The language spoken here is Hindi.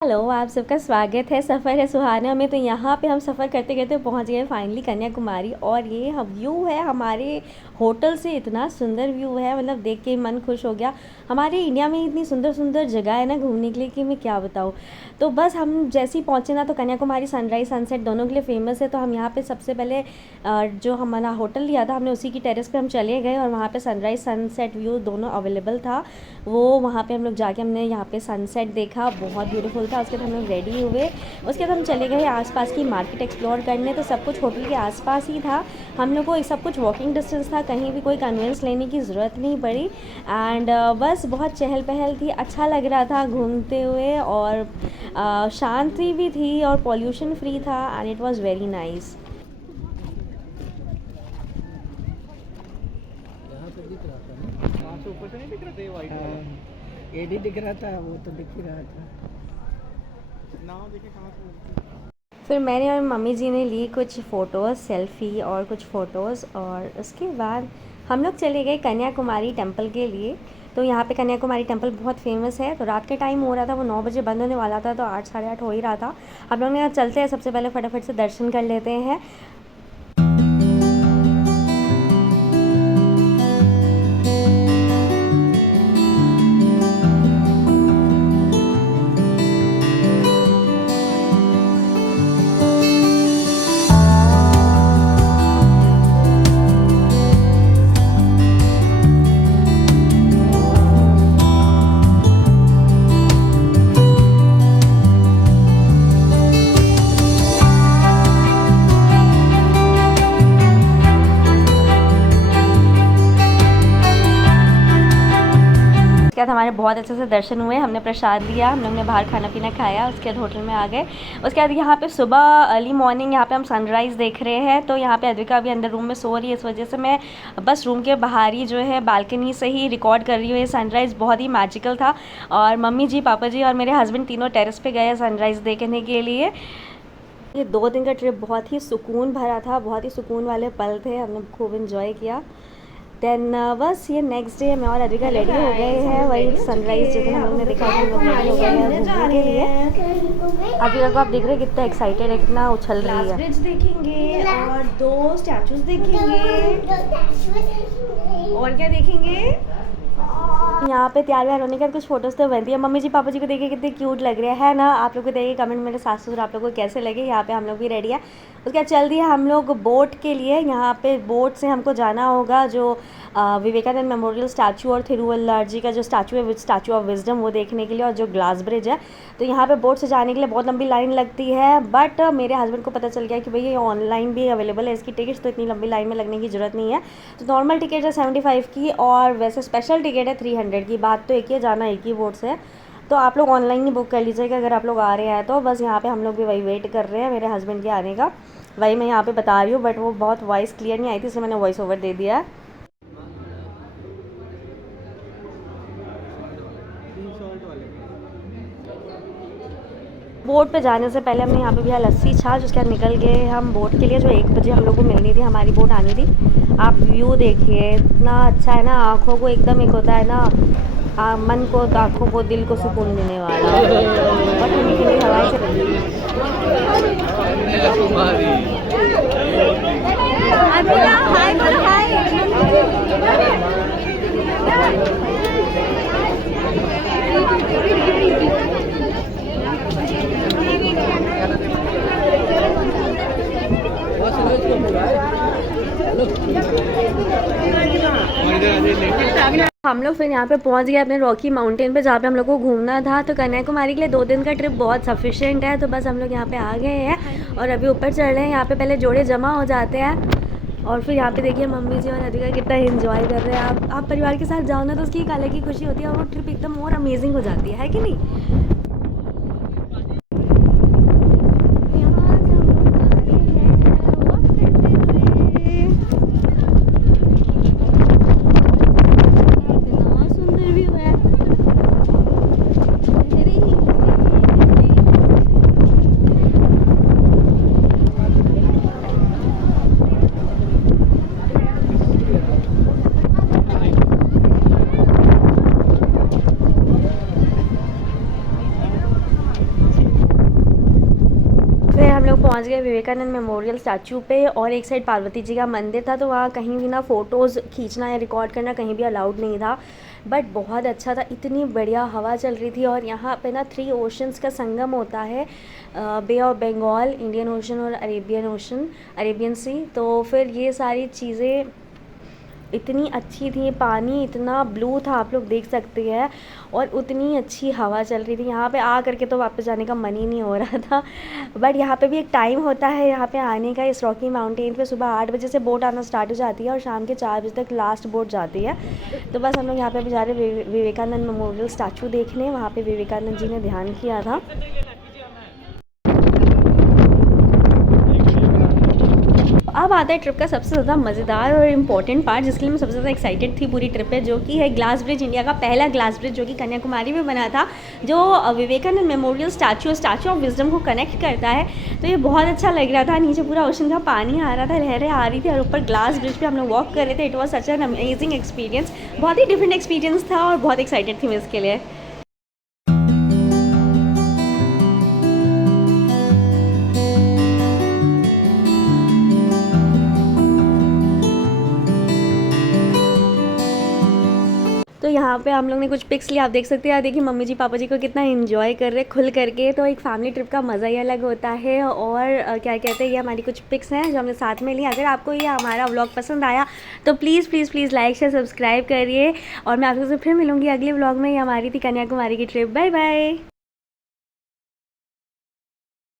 हेलो, आप सबका स्वागत है सफ़र है सुहाना में। तो यहाँ पे हम सफ़र करते करते पहुँच गए फाइनली कन्याकुमारी। और ये हम व्यू है हमारे होटल से, इतना सुंदर व्यू है, मतलब देख के मन खुश हो गया। हमारे इंडिया में इतनी सुंदर सुंदर जगह है ना घूमने के लिए कि मैं क्या बताऊँ। तो बस हम जैसे ही पहुँचे ना, तो कन्याकुमारी सनराइज़ सनसेट दोनों के लिए फ़ेमस है। तो हम यहाँ पे सबसे पहले जो हमारा होटल लिया था हमने, उसी की टेरेस पे हम चले गए और वहाँ पे सनराइज़ सनसेट व्यू दोनों अवेलेबल था। वो वहाँ पे हम लोग जाके हमने यहाँ पे सनसेट देखा, बहुत ब्यूटीफुल था। उसके बाद हम लोग रेडी हुए, उसके बाद हम चले गए आसपास की मार्केट एक्सप्लोर करने। तो सब कुछ होटल के आसपास ही था, हम लोग को सब कुछ वॉकिंग डिस्टेंस था, कहीं भी कोई कन्वेंस लेने की ज़रूरत नहीं पड़ी। एंड बस बहुत चहल पहल थी, अच्छा लग रहा था घूमते हुए। और शांति भी थी और पॉल्यूशन फ्री था and it was very nice. यहाँ पे दिख रहा था ना। वहाँ से ऊपर से नहीं दिख रहा था ये वाइट वाला? ये नहीं दिख रहा था, वो तो दिख ही रहा था। नाव देखे कहाँ से? फिर मैंने और मम्मी जी ने ली कुछ फ़ोटोज़, सेल्फ़ी और कुछ फ़ोटोज़, और उसके बाद हम लोग चले गए कन्याकुमारी टेंपल के लिए। तो यहाँ पे कन्याकुमारी टेंपल बहुत फेमस है। तो रात के टाइम हो रहा था, वो 9 बजे बंद होने वाला था, तो 8 साढ़े 8 हो ही रहा था। हम लोग ने कहा चलते हैं, सबसे पहले फटाफट से दर्शन कर लेते हैं। उसके बाद हमारे बहुत अच्छे से दर्शन हुए, हमने प्रसाद लिया, हम लोग ने बाहर खाना पीना खाया, उसके बाद होटल में आ गए। उसके बाद यहाँ पे सुबह अर्ली मॉर्निंग यहाँ पे हम सनराइज़ देख रहे हैं। तो यहाँ पे अद्विका अभी अंदर रूम में सो रही है, इस वजह से मैं बस रूम के बाहर ही जो है बालकनी से ही रिकॉर्ड कर रही हूँ। ये सनराइज़ बहुत ही मैजिकल था। और मम्मी जी, पापा जी और मेरे हस्बैंड तीनों टेरेस पे गए सनराइज़ देखने के लिए। ये 2 दिन का ट्रिप बहुत ही सुकून भरा था, बहुत ही सुकून वाले पल थे, हमने खूब इन्जॉय किया। देन बस ये नेक्स्ट डे मैं और अद्विका रेडी हो गए हैं, वही सनराइज़ जितना हम लोग ने देखा कि हम लोग रेडी हो गए हैं घूमने के लिए। अद्विका को आप देख रहे हैं कितना एक्साइटेड है, कितना उछल रही है। ब्रिज देखेंगे और 2 स्टैचूज देखेंगे, और क्या देखेंगे। यहाँ पे तैयार व्यार होने के बाद कुछ फोटोज़ तो बनती है। मम्मी जी पापा जी को देखिए कितने क्यूट लग रहे हैं ना। आप लोग को देखिए कमेंट, मेरे सास ससुर आप लोग को कैसे लगे। यहाँ पे हम लोग भी रेडी है। उसके बाद चल दिया हम लोग बोट के लिए। यहाँ पे बोट से हमको जाना होगा जो विवेकानंद मेमोरियल स्टैचू और थिरुवल्लुवर जी का जो स्टैचू है, स्टैचू ऑफ विजडम, वो देखने के लिए, और जो ग्लास ब्रिज है। तो यहाँ पे बोट से जाने के लिए बहुत लंबी लाइन लगती है, बट मेरे हस्बैंड को पता चल गया कि भाई ये ऑनलाइन भी अवेलेबल है इसकी टिकट्स, तो इतनी लंबी लाइन में लगने की ज़रूरत नहीं है। तो नॉर्मल टिकट है 75 की, और वैसे स्पेशल टिकट है 300 की। बात तो एक ही है, जाना एक ही बोट से है। तो आप लोग ऑनलाइन ही बुक कर लीजिएगा अगर आप लोग आ रहे हैं तो। बस यहाँ पे हम लोग भी वही वेट कर रहे हैं मेरे हस्बैंड के आने का, वही मैं यहाँ पे बता रही हूँ, बट वो बहुत वॉइस क्लियर नहीं आई थी, इसलिए मैंने वॉइस ओवर दे दिया। बोट पे जाने से पहले हमने यहाँ पे भैया लस्सी छाछ, उसके बाद निकल गए हम बोट के लिए, जो 1 बजे हम लोग को मिलनी थी, हमारी बोट आनी थी। आप व्यू देखिए इतना अच्छा है ना, आँखों को एकदम एक होता है ना, मन को, आँखों को, दिल को सुकून देने वाला। और ठंडी ठंडी हवाएं चल रही है। हम लोग फिर यहाँ पे पहुँच गए अपने रॉकी माउंटेन पे, जहाँ पे हम लोग को घूमना था। तो कन्याकुमारी के लिए 2 दिन का ट्रिप बहुत सफिशिएंट है। तो बस हम लोग यहाँ पे आ गए हैं और अभी ऊपर चल रहे हैं। यहाँ पे पहले जोड़े जमा हो जाते हैं, और फिर यहाँ पे देखिए मम्मी जी और अद्विका कितना एंजॉय कर रहे हैं। आप परिवार के साथ जाओ ना तो उसकी एक अलग ही खुशी होती है, और वो ट्रिप एकदम और अमेजिंग हो जाती है कि नहीं। लोग पहुंच गए विवेकानंद मेमोरियल स्टैचू पे, और एक साइड पार्वती जी का मंदिर था, तो वहाँ कहीं भी ना फ़ोटोज़ खींचना या रिकॉर्ड करना कहीं भी अलाउड नहीं था। बट बहुत अच्छा था, इतनी बढ़िया हवा चल रही थी। और यहाँ पे ना 3 ओशंस का संगम होता है, बे ऑफ बंगाल, इंडियन ओशन और अरेबियन सी। तो फिर ये सारी चीज़ें इतनी अच्छी थी, पानी इतना ब्लू था आप लोग देख सकते हैं, और उतनी अच्छी हवा चल रही थी। यहाँ पे आ करके तो वापस जाने का मन ही नहीं हो रहा था। बट यहाँ पे भी एक टाइम होता है यहाँ पे आने का। इस रॉकी माउंटेन पे सुबह 8 बजे से बोट आना स्टार्ट हो जाती है और शाम के 4 बजे तक लास्ट बोट जाती है। तो बस हम लोग यहाँ पे अभी जा रहे हैं विवेकानंद मेमोरियल स्टैचू देखने। वहाँ पर विवेकानंद जी ने ध्यान किया था। अब आता है ट्रिप का सबसे ज़्यादा मज़ेदार और इम्पॉर्टेंट पार्ट, जिसके लिए मैं सबसे ज़्यादा एक्साइटेड थी पूरी ट्रिप पे, जो कि है ग्लास ब्रिज। इंडिया का पहला ग्लास ब्रिज जो कि कन्याकुमारी में बना था, जो Vivekananda memorial statue of wisdom को कनेक्ट करता है। तो ये बहुत अच्छा लग रहा था। नीचे पूरा ओशन का पानी आ रहा था, लहरें आ रही थी, और ऊपर ग्लास ब्रिज पे हम लोग वॉक कर रहे थे। It was such an amazing experience. बहुत ही डिफरेंट एक्सपीरियंस था और बहुत एक्साइटेड थी मैं इसके लिए। तो यहाँ पे हम लोग ने कुछ पिक्स लिए, आप देख सकते हैं। देखिए मम्मी जी पापा जी को कितना एंजॉय कर रहे हैं खुल करके। तो एक फैमिली ट्रिप का मज़ा ही अलग होता है। और क्या कहते हैं, ये हमारी कुछ पिक्स हैं जो हमने साथ में ली। अगर आपको ये हमारा व्लॉग पसंद आया तो please please please like share subscribe करिए। और मैं आप लोगों से फिर मिलूँगी अगले व्लॉग में। ये हमारी थी कन्याकुमारी की ट्रिप। Bye bye.